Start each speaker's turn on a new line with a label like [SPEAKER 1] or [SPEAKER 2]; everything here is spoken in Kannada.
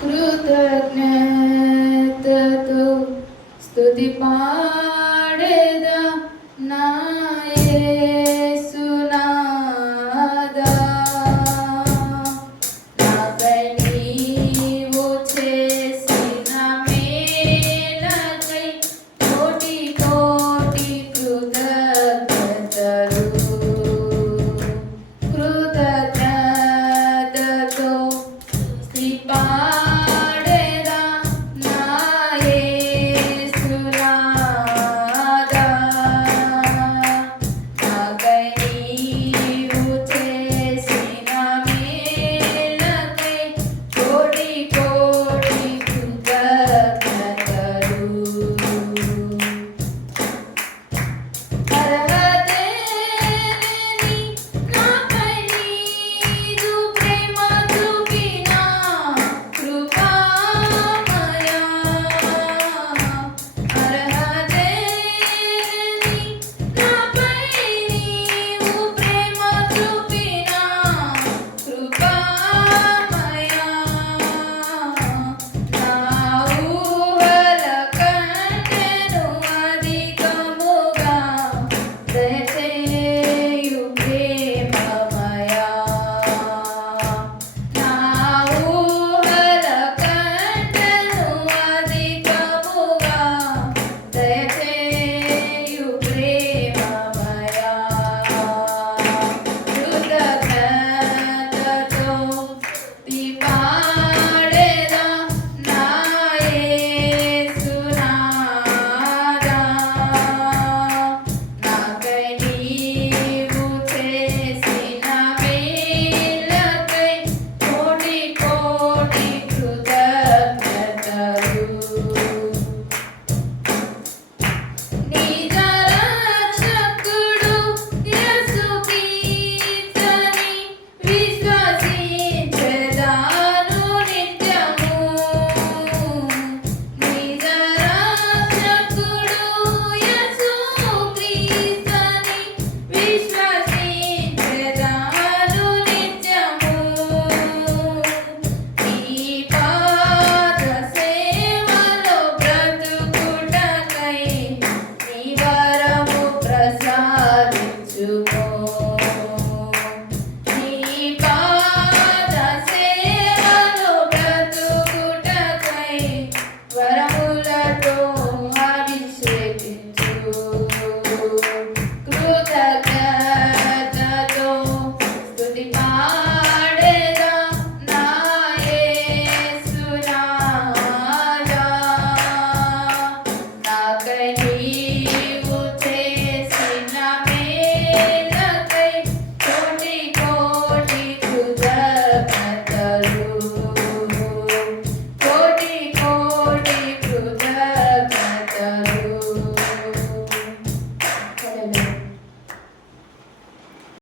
[SPEAKER 1] ಕೃತಜ್ಞತೋ ಸ್ತುತಿ ಪಾಡೆದ ನಾಯೇ.